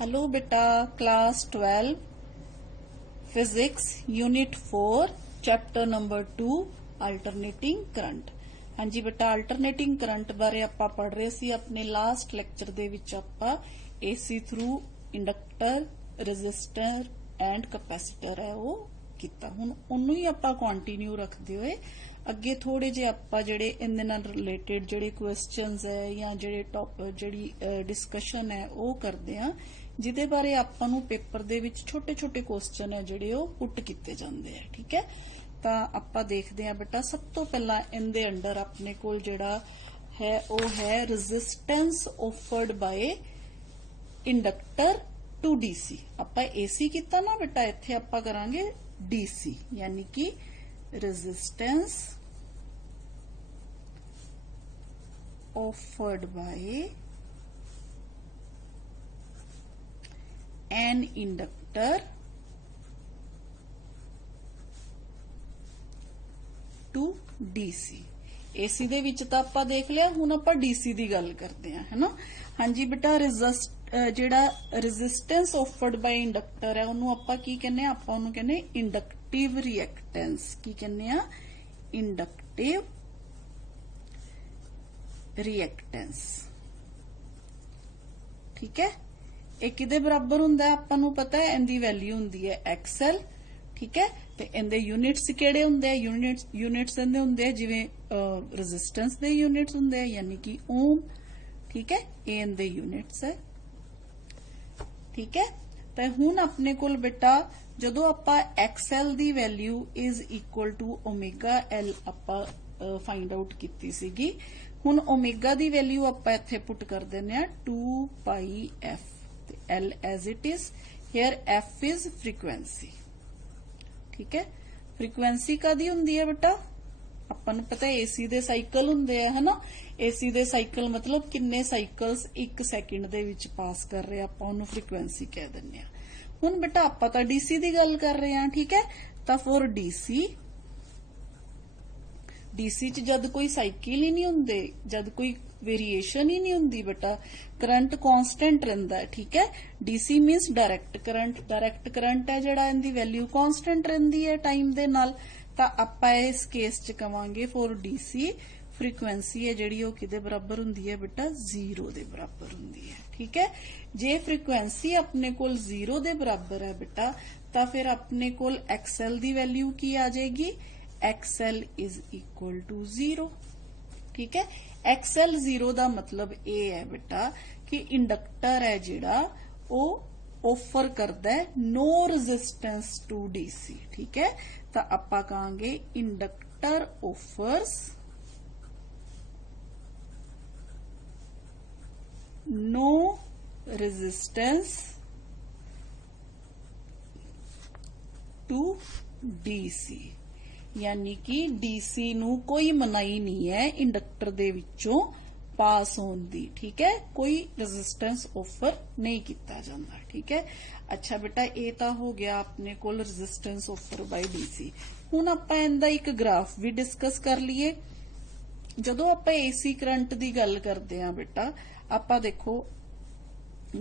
Hello बेटा, class 12 physics unit 4 chapter number 2 alternating current. हाँ जी बेटा, अल्टरनेटिंग करंट बारे आपां पढ़ रहे सी। अपने लास्ट लैक्चर दे विच आपां AC through inductor, register and capacitor है वो कीता। हुण उन्नू ही आपां कंटिन्यू रखदे होए अगे थोड़े जे आपां जिहड़े इहदे नाल रिलेटेड जिहड़े क्वेश्चनस है या जिहड़ी डिस्कशन है वो करदे आ, जिहदे बारे आपां नूं पेपर दे विच छोटे छोटे क्वेश्चन है जिहड़े वो पुट कीते जांदे आ। ठीक है, तां आपां देखदे आ बेटा, सब तो पहला इहदे अंडर अपने कोल जिहड़ा है वो है resistance offered by inductor to DC. आपां एसी कीता ना बेटा, इत्थे आपां करांगे डीसी, यानी कि resistance offered by an inductor to DC. AC दे विच तां आपां देख लिया, हुण आपां डीसी दी गल करदे हां, है ना। हाँ जी बेटा, जिहड़ा रेजिस्टेंस ऑफर्ड बाय इंडक्टर है उहनूं आपां की कहने आ, आपां उहनूं कहने इंडक्टिव रिएक्टेंस। की कहने आ? Inductive reactance. ठीक है, ਇਹ ਕਿਹਦੇ ਬਰਾਬਰ ਹੁੰਦਾ ਹੈ? ਆਪਾਂ ਨੂੰ ਪਤਾ ਹੈ ਇਹਦੀ ਵੈਲਿਊ ਹੁੰਦੀ ਹੈ XL। ਠੀਕ ਹੈ, ਤੇ ਇਹਦੇ ਯੂਨਿਟਸ ਕਿਹੜੇ ਹੁੰਦੇ ਆ? ਯੂਨਿਟਸ ਇਹਦੇ ਹੁੰਦੇ ਆ ਜਿਵੇਂ ਰੈਜ਼ਿਸਟੈਂਸ ਦੇ ਯੂਨਿਟਸ ਹੁੰਦੇ ਆ, ਯਾਨੀ ਕਿ ਓਮ। ਠੀਕ ਹੈ, ਇਹ ਇਹਦੇ ਯੂਨਿਟਸ ਹੈ। ਠੀਕ ਹੈ, ਤੇ ਹੁਣ ਆਪਣੇ ਕੋਲ ਬੇਟਾ ਜਦੋਂ ਆਪਾਂ XL ਦੀ value is equal to omega L ਆਪਾਂ फाइंड आउट की सीगी। हुण ओमेगा दी वैल्यू आपां इत्थे पुट कर देने आ 2 pi f, L as it is. Here f is frequency. ठीक है, फ्रीक्वेंसी कादी हुंदी है बेटा? आपां नूं पता है एसी दे साइकिल हुंदे आ, है ना। एसी दे साइकिल मतलब किन्ने साइकिल्स 1 सैकेंड दे विच पास कर रहे, आपां उहनूं फ्रीक्वेंसी कह दिंदे आ। हुण बेटा आपां तां डीसी दी गल कर रहे हां। ठीक है, तां फॉर डीसी च जद कोई साइकिल ही नहीं हुंदे, जद कोई वेरिएशन ही नहीं हुंदी बेटा, करंट कांस्टेंट रहिंदा है। ठीक है, DC मीनस direct current. Direct current है जिहड़ा इहदी वैल्यू कांस्टेंट रहिंदी है टाइम दे नाल। तां आपां इस केस च कवांगे फॉर डीसी फ्रीक्वेंसी है जिहड़ी ओह किहदे बराबर हुंदी है बेटा? 0 दे बराबर हुंदी है। ठीक है, जे फ्रीक्वेंसी अपने कोल 0 दे बराबर है बेटा, तां फिर अपने कोल XL दी वैल्यू की आ जाएगी? XL is equal to 0। ठीक है, XL 0 का मतलब ये है बेटा कि इंडक्टर है जिहड़ा वो ऑफर करदा है नो रेजिस्टेंस टू डीसी। ठीक है, तो आपां कहांगे inductor offers no resistance to DC, यानी कि डीसी नूं कोई मनाई नहीं है इंडक्टर दे विचों पास होने दी। ठीक है, कोई रेजिस्टेंस ऑफर नहीं किया जाता। ठीक है, अच्छा बेटा ये तो हो गया अपने कोल रेजिस्टेंस ऑफर बाय डीसी। हुण आपां इहदा एक ग्राफ भी डिस्कस कर लीए। जदों आपां एसी करंट दी गल करदे हां बेटा, आपां देखो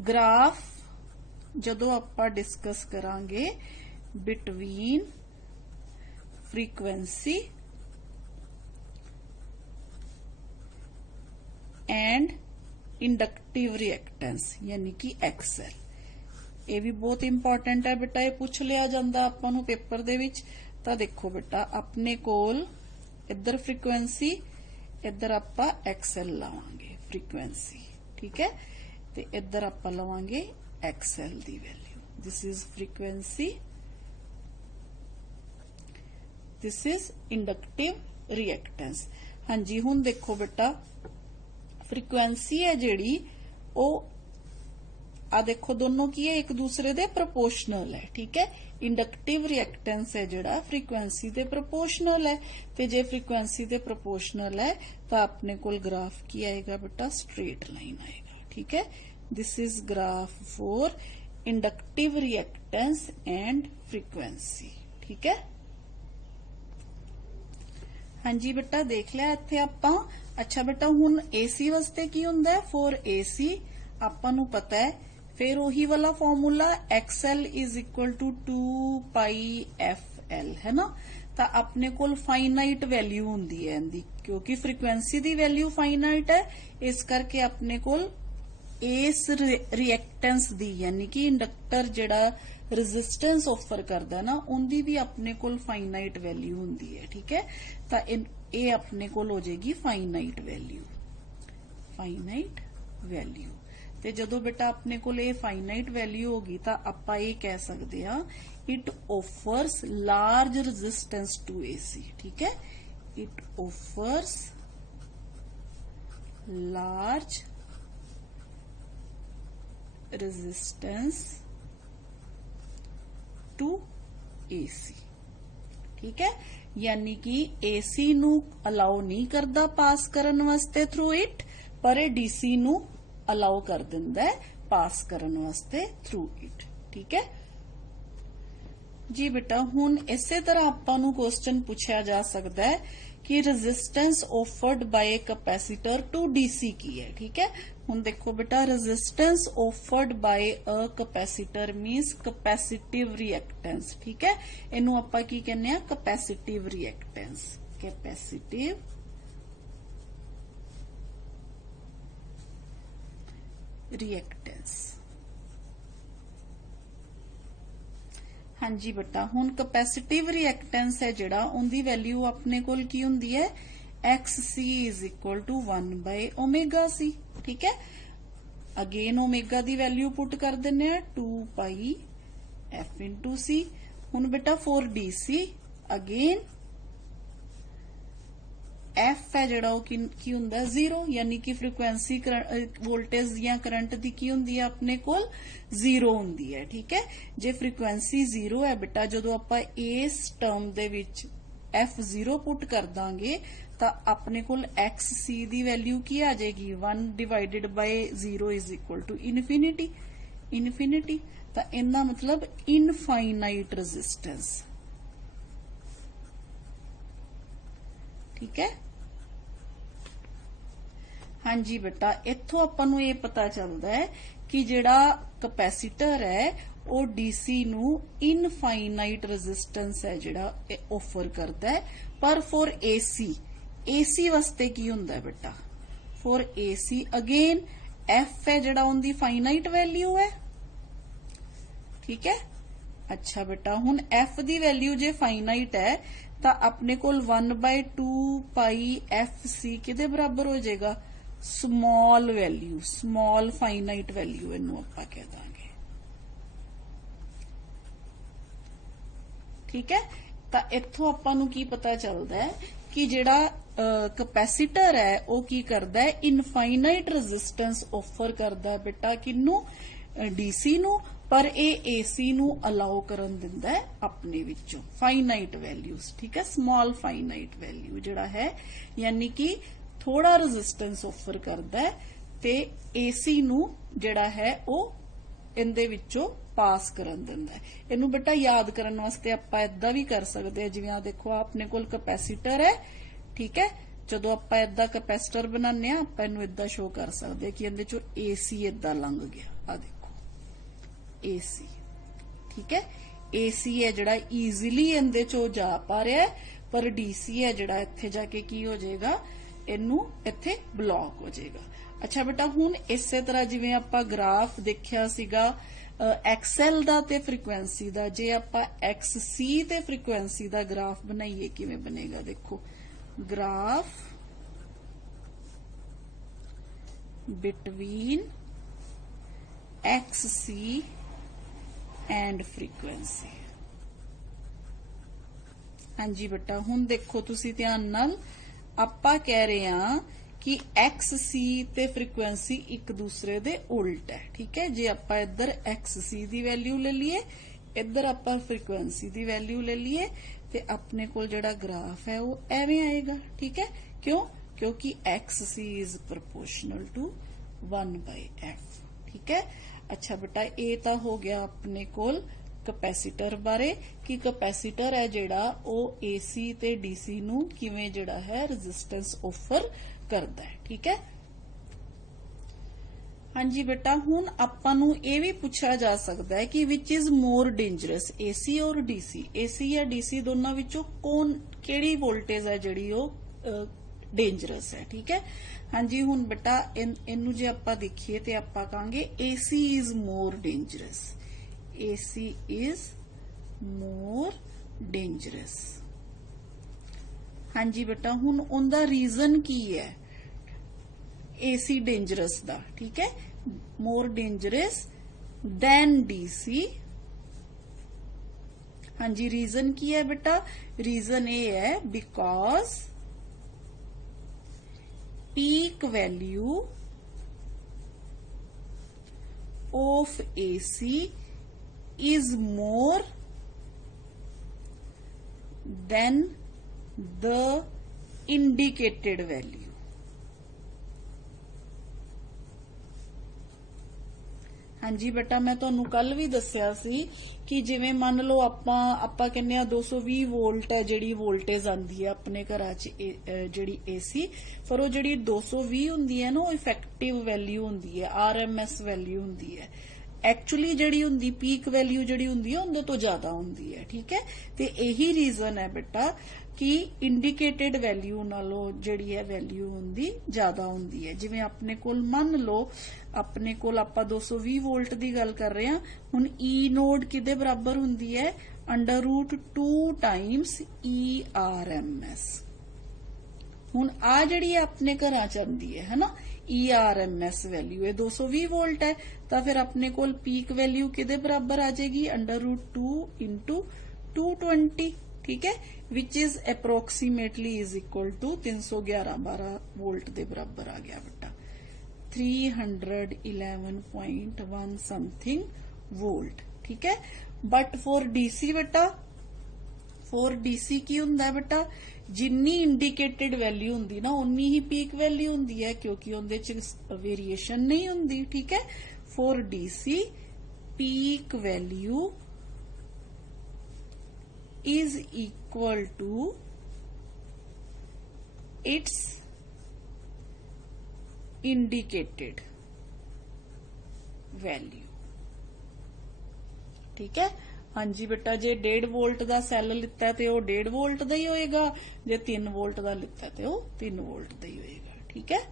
ग्राफ जदों आपां डिस्कस करांगे between frequency and inductive reactance, यानी कि XL। ये भी बहुत इंपॉर्टेंट है बेटा, ये पूछ लिया जाता आपां नूं पेपर दे विच। तां देखो बेटा अपने कोल इधर फ्रीक्वेंसी, इधर आपां XL लावांगे फ्रीक्वेंसी। ठीक है, ते इधर आपां लवांगे XL the value. This is frequency, this is inductive reactance. हाँ जी, हुण देखो बेटा फ्रीक्वेंसी है जिहड़ी ओ आ देखो दोनों की है एक दूसरे दे प्रोपोर्शनल है। ठीक है, इंडक्टिव रिएक्टेंस है जिहड़ा फ्रीक्वेंसी दे प्रोपोर्शनल है, ते जे फ्रीक्वेंसी दे प्रोपोर्शनल है तो अपने कोल ग्राफ की आएगा बेटा? स्ट्रेट लाइन आएगा। ठीक है, this is graph for inductive reactance and frequency. ठीक है, हाँ जी बेटा देख लिया इत्थे आपां। अच्छा बेटा हुण एसी वास्ते की हुंदा है? फॉर एसी आपां नूं पता है फिर वही वाला formula XL is equal to 2 pi FL है ना। तो अपने कोल फाइनाइट वैल्यू हुंदी है इहदी, क्योंकि फ्रीक्वेंसी दी वैल्यू फाइनाइट है, इस करके अपने कोल इस रिएक्टेंस दी यानी कि इंडक्टर जिहड़ा रेजिस्टेंस ऑफर करदा है ना, उनदी भी अपने कोल फाइनाइट वैल्यू हुंदी है। ठीक है, तो ये अपने कोल हो जाएगी फाइनाइट वैल्यू। फाइनाइट वैल्यू ते जदों बेटा अपने कोल ये फाइनाइट वैल्यू होगी तो आपां ये कह सकते हैं it offers large resistance to AC। ठीक है, it offers large resistance to AC। ठीक है, यानी कि AC नू अलाउ नहीं करता पास करन वास्ते थ्रू इट, पर DC नू अलाउ कर दिंदा है पास करन वास्ते थ्रू इट। ठीक है जी बेटा, हुण इसे तरह आपां नू क्वेश्चन पूछा जा सकता है कि resistance offered by capacitor to DC की है। ठीक है, हुण देखो बेटा, resistance offered by a capacitor means capacitive reactance. ठीक है, इनू आपां की कहने आ कैपेसिटिव रिएक्टेंस। Capacitive reactance. हाँ जी बेटा, हुण कैपेसिटिव रिएक्टेंस है जिहड़ा, उनदी वैल्यू अपने कोल की हुंदी है XC is equal to 1 by omega C। ठीक है, अगेन ओमेगा दी वैल्यू पुट कर दिने आ 2 पाई F इंटू C। हुण बेटा फॉर DC अगेन F है जिहड़ा वो की हुंदा है 0, यानी कि फ्रीक्वेंसी वोल्टेज या करंट दी की हुंदी है अपने कोल 0 हुंदी है। ठीक है, जे फ्रीक्वेंसी 0 है बेटा, जदों आपां इस टर्म दे विच F0 पुट कर दांगे तो अपने कोल XC दी वैल्यू की आ जाएगी 1 divided by 0 is equal to infinity. Infinity तो इनका मतलब इनफाइनाइट रेजिस्टेंस। ठीक है, हाँ जी बेटा, इथों आपां नूं ये पता चलता है कि जिहड़ा कैपेसिटर है वो DC नूं इनफाइनाइट रेजिस्टेंस है जिहड़ा ऑफर करता है, पर फॉर AC वास्ते की हुंदा है बेटा, फॉर AC अगेन F है जिहड़ा उनदी फाइनाइट वैल्यू है। ठीक है, अच्छा बेटा, हुण F दी वैल्यू जे फाइनाइट है तो अपने कोल 1 बाय 2 पाई FC किदे बराबर हो जाएगा, small value, small finite value इनू आपां कह दांगे। ठीक है, तो इथों आपां नूं की पता चलदा है कि जिहड़ा कैपेसिटर है वो की करदा है, इनफाइनाइट रेजिस्टेंस ऑफर करदा है बेटा किनू, DC नू, पर ये AC नू अलाउ करन दिंदा है अपने विचों फाइनाइट वैल्यूज। ठीक है, स्मॉल फाइनाइट वैल्यू जिहड़ा है, यानी कि थोड़ा रेजिस्टेंस ऑफर करदा है ते AC नू जिहड़ा है वो इहदे विचों पास करन दिंदा है। इनू बेटा याद करन वास्ते आपां इदां भी कर सकदे हैं, जिवें आ देखो अपने कोल कैपेसिटर है। ठीक है, जदों आपां इदां कैपेसिटर बनाने आ, आपां इनू इदां शो कर सकदे हैं कि इहदे चों AC इदां लंघ गया। आ देखो AC। ठीक है, AC है जिहड़ा ईजीली इहदे चों जा पा रहा है, पर DC है जिहड़ा इत्थे जाके की हो जाएगा, इनू इत्थे ब्लॉक हो जाएगा। अच्छा बेटा, हुण इसे तरह जिवें आपां ग्राफ देखिया सीगा XL दा ते फ्रीक्वेंसी दा, जे आपां XC ते फ्रीक्वेंसी दा ग्राफ बनाइए किवें बनेगा, देखो graph between XC and frequency. हाँ जी बेटा, हुण देखो तुसी ध्यान नाल, आपां कह रहे हां कि XC ते फ्रीक्वेंसी एक दूसरे दे उल्ट है। ठीक है, जे आपां इधर XC दी वैल्यू ले लीए, इधर आपां फ्रीक्वेंसी दी वैल्यू ले लीए, ते अपने कोल जिहड़ा ग्राफ है वो एवें आएगा। ठीक है, क्यों, क्योंकि XC is proportional to 1 by F। ठीक है, अच्छा बेटा, ये तो हो गया अपने कोल कैपेसिटर बारे कि कैपेसिटर है जिहड़ा वो AC ते DC नू किवें जिहड़ा है रेजिस्टेंस ऑफर करदा है। ठीक है, हाँ जी बेटा, हुण आपां नूं ये भी पूछा जा सकता है कि which is more dangerous, AC और डीसी। एसी या डीसी दोनों विचों कौन केड़ी वोल्टेज है जिहड़ी वो डेंजरस है। ठीक है, हाँ जी। हुण बेटा इनू जे आपां देखिए ते आपां कहांगे AC is more dangerous, AC is more dangerous. हाँ जी बेटा, हुण उनदा रीजन की है एसी डेंजरस दा। ठीक है, मोर डेंजरस दैन डीसी। हाँ जी, रीजन की है बेटा, रीजन ये है because peak value of AC is more than the indicated value. हाँ जी बेटा, मैं तुहानू कल भी दस्या सी कि जिवें मान लो आपां कहने आ 220 वोल्ट है जिहड़ी वोल्टेज आंदी है अपने घरां च जिहड़ी एसी, पर वो जिहड़ी 220 हुंदी है ना वो इफेक्टिव वैल्यू हुंदी है, आरएमएस वैल्यू हुंदी है। एक्चुअली जिहड़ी हुंदी पीक वैल्यू जिहड़ी हुंदी है उहदे तो ज्यादा हुंदी है। ठीक है, ते यही रीजन है बेटा कि इंडिकेटेड वैल्यू नालों जिहड़ी है वैल्यू हुंदी ज्यादा हुंदी है। जिवें अपने कोल मान लो अपने कोल आपां 220 वोल्ट की गल कर रहे हैं, हुण ई नोड किदे बराबर हुंदी है, √2 times E R M S. हुण आ जिहड़ी अपने घरां च आंदी है ना E R M S value, ये 220 वोल्ट है, तो फिर अपने कोल पीक वैल्यू किदे बराबर आ जाएगी, √2 इंटू 220। ठीक है, which is approximately is equal to 311-12 volt के बराबर आ गया बेटा, 311.1 समथिंग वोल्ट। ठीक है, बट फॉर डीसी बेटा, फॉर डीसी की हुंदा है बेटा, जिन्नी इंडिकेटेड वैल्यू हुंदी ना उन्नी ही पीक वैल्यू हुंदी है, क्योंकि उहदे च वेरिएशन नहीं हुंदी। ठीक है, for DC peak value is equal to its indicated value। ठीक है, हाँ जी बेटा, जे 1.5 वोल्ट का सैल लिता है तो 1.5 वोल्ट का ही होएगा, जे 3 वोल्ट का लिता है तो 3 वोल्ट का ही होएगा। ठीक है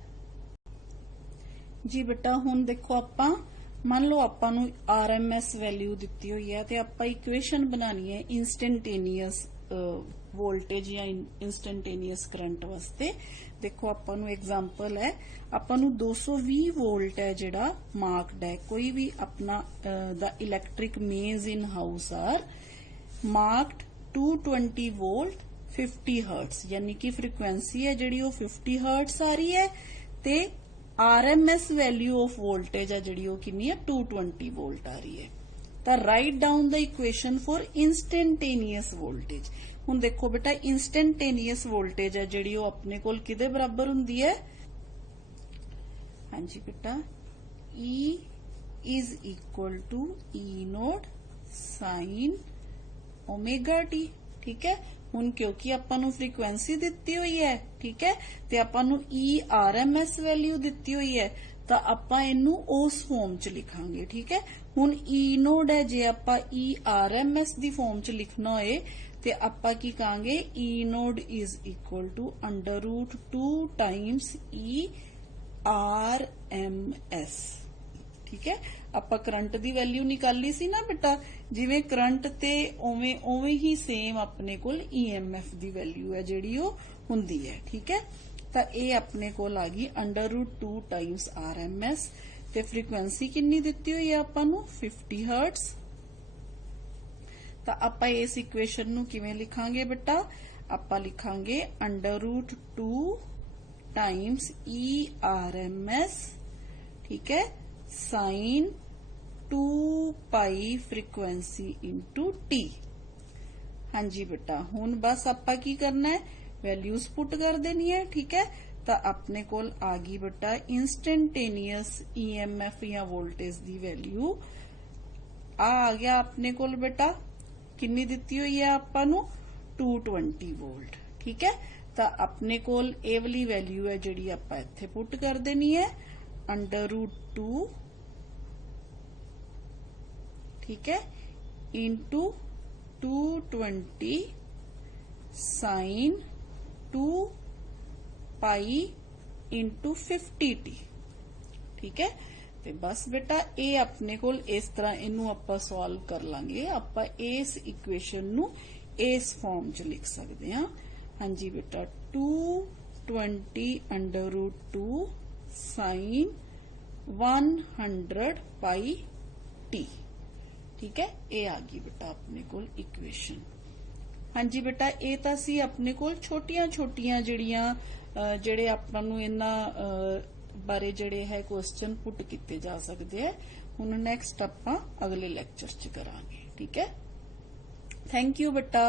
जी बेटा, हुण देखो आपां मान लो आपां नूं आरएमएस वैल्यू दित्ती हुई है ते आपां इक्वेशन बनानी है इंस्टेंटेनियस वोल्टेज या इंस्टेंटेनियस करंट वास्ते। देखो आपां नूं एग्जांपल है, आपां नूं 220 वोल्ट है जिहड़ा मार्क्ड है, कोई भी अपना the electric mains in house are marked 220 volt 50 hertz, यानी कि फ्रीक्वेंसी है जिहड़ी वो 50 हर्ट्ज आ रही है ते आरएमएस वैल्यू ऑफ वोल्टेज है जिहड़ी वो कितनी है 220 वोल्ट आ रही है। तो write down the equation for instantaneous voltage. हुण देखो बेटा, इंस्टेंटेनियस वोल्टेज है जिहड़ी वो अपने कोल किदे बराबर हुंदी है, हाँ जी बेटा, E is equal to E naught sine omega T. ठीक है, हुण क्योंकि आपां नूं फ्रीक्वेंसी दित्ती हुई है, ठीक है, ते आपां नूं E R M S value दित्ती हुई है, तो आपां इनू उस फॉर्म च लिखांगे। ठीक है, हुण ई नोड है, जे आपां ई आर एम एस दी फॉर्म च लिखना होए ते आपां की कहांगे, E node is equal to √2 times E R M S. ठीक है, आपां करंट दी वैल्यू निकाली सी ना बेटा, जिवें करंट ते उवें ही सेम अपने कोल ईएमएफ दी वैल्यू है जिहड़ी वो हुंदी है। ठीक है, तो ये अपने कोल आ गई √2 टाइम्स आरएमएस ते फ्रीक्वेंसी कितनी दित्ती हुई है आपां नूं 50 हर्ट्ज। तो आपां इस इक्वेशन नूं किवें लिखांगे बेटा, आपां लिखांगे √2 times E R M S, ठीक है, sine 2 pi frequency into T. हाँ जी बेटा, हुण बस आपां की करना है, वैल्यूज पुट कर देनी है। ठीक है, तो अपने कोल आ गई बेटा इंस्टेंटेनियस ईएमएफ या वोल्टेज दी वैल्यू आ गया अपने कोल बेटा, कितनी दित्ती हुई है आपां नूं 220 वोल्ट। ठीक है, तो अपने कोल ए वाली वैल्यू है जिहड़ी आपां इत्थे पुट कर देनी है √2 ठीक है into 220 sign 2 pi into 50t ठीक है। ਤੇ बस बेटा ਇਹ ਆਪਣੇ ਕੋਲ ਇਸ ਤਰ੍ਹਾਂ ਇਹਨੂੰ ਆਪਾਂ ਸੋਲਵ ਕਰ ਲਾਂਗੇ। ਆਪਾਂ ਇਸ ਇਕੁਏਸ਼ਨ ਨੂੰ ਇਸ ਫਾਰਮ ਚ ਲਿਖ ਸਕਦੇ ਹਾਂ। ਹਾਂਜੀ बेटा 220 √2 साइन 100 पाई t ठीक है। ਇਹ ਆ ਗਈ बेटा ਆਪਣੇ ਕੋਲ ਇਕੁਏਸ਼ਨ। ਹਾਂਜੀ बेटा ਇਹ ਤਾਂ ਸੀ ਆਪਣੇ ਕੋਲ ਛੋਟੀਆਂ ਛੋਟੀਆਂ ਜਿਹੜੇ ਆਪਾਂ ਨੂੰ ਇਹਨਾਂ ਬਾਰੇ ਜਿਹੜੇ ਹੈ ਕੁਐਸਚਨ ਪੁੱਟ ਕੀਤੇ ਜਾ ਸਕਦੇ ਹੈ। ਹੁਣ ਨੈਕਸਟ ਆਪਾਂ ਅਗਲੇ ਲੈਕਚਰ ਚ ਕਰਾਂਗੇ ਠੀਕ ਹੈ। ਥੈਂਕ ਯੂ बेटा।